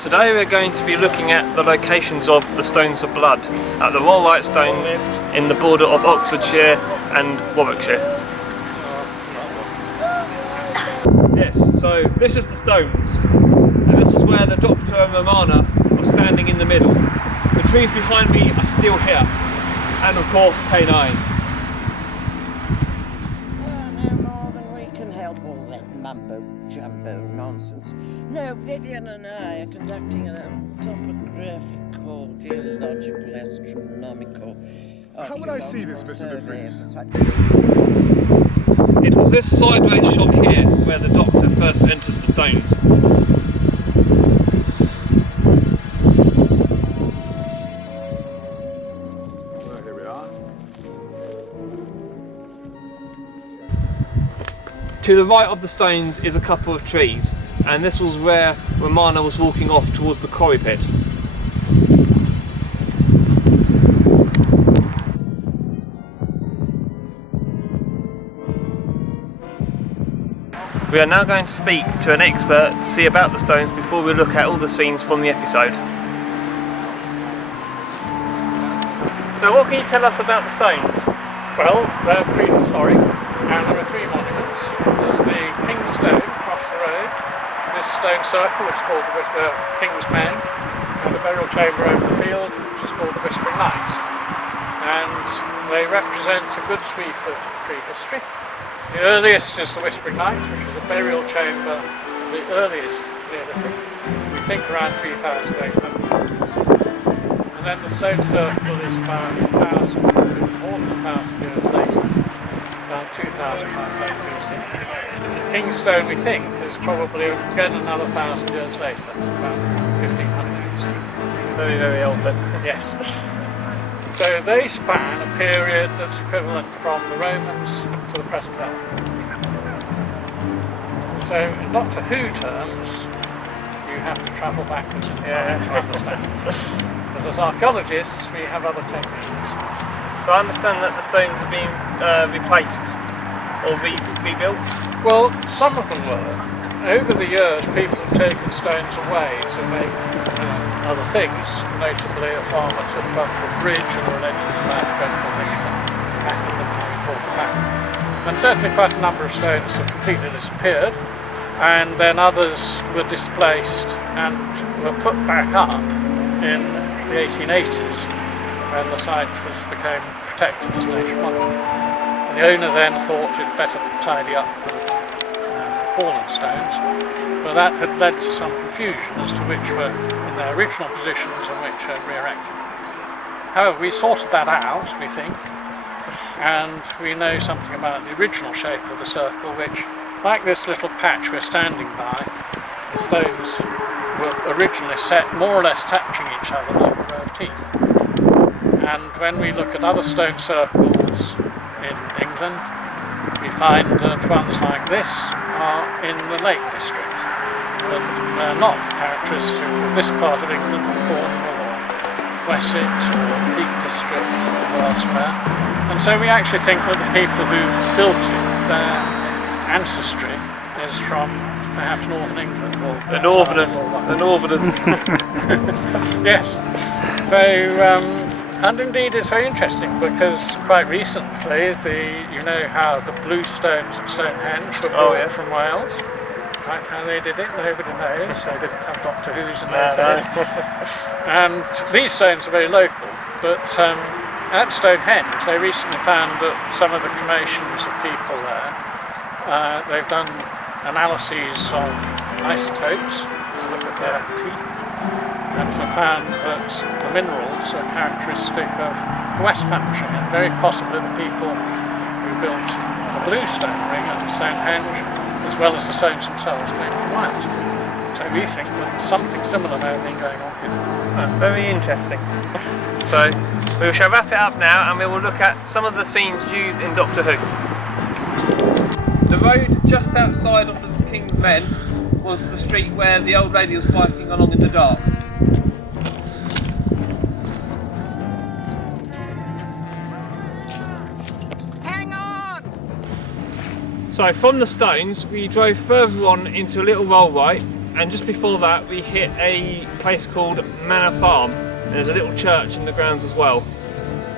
Today we're going to be looking at the locations of the Stones of Blood at the Rollright Stones in the border of Oxfordshire and Warwickshire. Yes, so this is the Stones, and this is where the Doctor and Romana are standing in the middle. The trees behind me are still here, and of course K9. No more than we can help all that mumbo-jumbo nonsense. No, Vivian and I are conducting a topographical, geological, astronomical... How would I see this, Mr. De Vries? It was this sideways shot here where the Doctor first enters the Stones. Well, here we are. To the right of the Stones is a couple of trees, and this was where Romana was walking off towards the quarry pit. We are now going to speak to an expert to see about the Stones before we look at all the scenes from the episode. So what can you tell us about the Stones? Well, they're prehistoric, and there are three monuments. There's the King's Stone across the road, this stone circle, which is called the King's Men, and the burial chamber over the field, which is called the Whispering Knight. And they represent a good sweep of prehistory. The earliest is the Whispering Knight, which is a burial chamber of the earliest Neolithic, we think around 3,800 years. And then the stone circle is about 1,000, more than 1,000 years later, about 2,500 BC. The King's Stone, we think, is probably again another 1,000 years later, about 1,500 BC. Very, very old then. Yes. So they span a period that's equivalent from the Romans to the present day. So in Doctor Who terms, you have to travel backwards in time to understand. But as archaeologists, we have other techniques. So I understand that the Stones are being replaced or rebuilt? Well, some of them were. Over the years, people have taken stones away to make other things. Notably, a farmer took up a bridge and there were legends about incredible things and packed them and he brought them back. And certainly quite a number of stones have completely disappeared, and then others were displaced and were put back up in the 1880s when the site became protected as a nature monument. And the owner then thought it better tidy up the fallen stones, but that had led to some confusion as to which were in their original positions and which are re-erected. However, we sorted that out, we think, and we know something about the original shape of the circle, which, like this little patch we're standing by, the stones were originally set more or less touching each other like a row of teeth. And when we look at other stone circles in England, we find that ones like this are in the Lake District, but they're not characteristic of this part of England or Cornwall or Wessex or Peak District or elsewhere. And so we actually think that the people who built it, their ancestry is from perhaps northern England. Or The Northerners. The Northerners. Yes. So, and indeed it's very interesting because quite recently, you know how the blue stones at Stonehenge were brought from Wales. Right, how they did it, nobody knows. They didn't have Doctor Who's in those days. And these stones are very local, but at Stonehenge they recently found that some of the cremations of people there, they've done analyses of isotopes to look at their teeth, and have found that the minerals are characteristic of the West Country, and very possibly the people who built the blue stone ring at Stonehenge, as well as the stones themselves, came from Wales. So we think that something similar may have been going on here. Very interesting. So we shall wrap it up now and we will look at some of the scenes used in Doctor Who. The road just outside of the King's Men was the street where the old lady was biking along in the dark. Hang on! So from the Stones we drove further on into Little Rollright and just before that we hit a place called Manor Farm, and there's a little church in the grounds as well.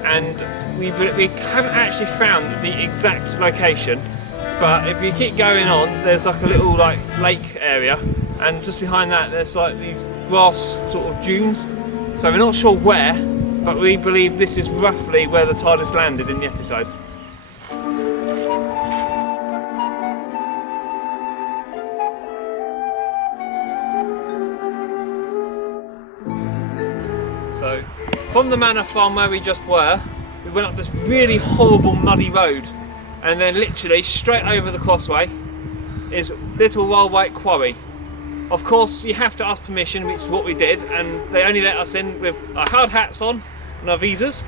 And we haven't actually found the exact location, but if you keep going on, there's like a little like lake area, and just behind that there's like these grass sort of dunes. So we're not sure where, but we believe this is roughly where the TARDIS landed in the episode. So, from the Manor Farm where we just were, we went up this really horrible muddy road, and then literally straight over the crossway is little Rollright Quarry. Of course, you have to ask permission, which is what we did, and they only let us in with our hard hats on and our visas.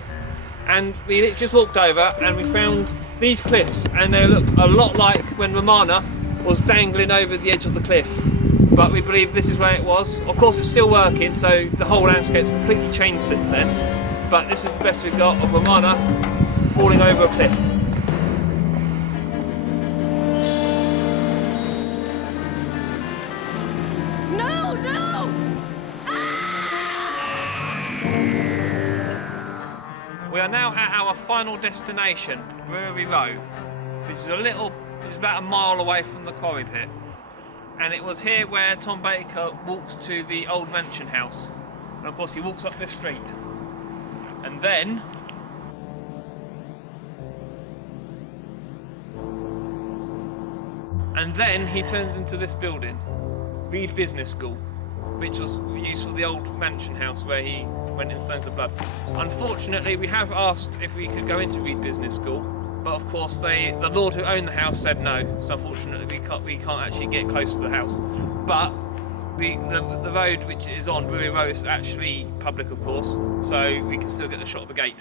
And we literally just walked over and we found these cliffs, and they look a lot like when Romana was dangling over the edge of the cliff. But we believe this is where it was. Of course, it's still working, so the whole landscape's completely changed since then. But this is the best we've got of Romana falling over a cliff. No, no! We are now at our final destination, Brewery Row, which is about a mile away from the quarry pit. And it was here where Tom Baker walks to the old mansion house. And of course he walks up this street. And then he turns into this building, Reed Business School, which was used for the old mansion house where he went in Stones of Blood. Unfortunately, we have asked if we could go into Reed Business School, but of course the lord who owned the house said no, so unfortunately we can't actually get close to the house. But the road which is on Brewery Row is actually public, of course, so we can still get the shot of the gate.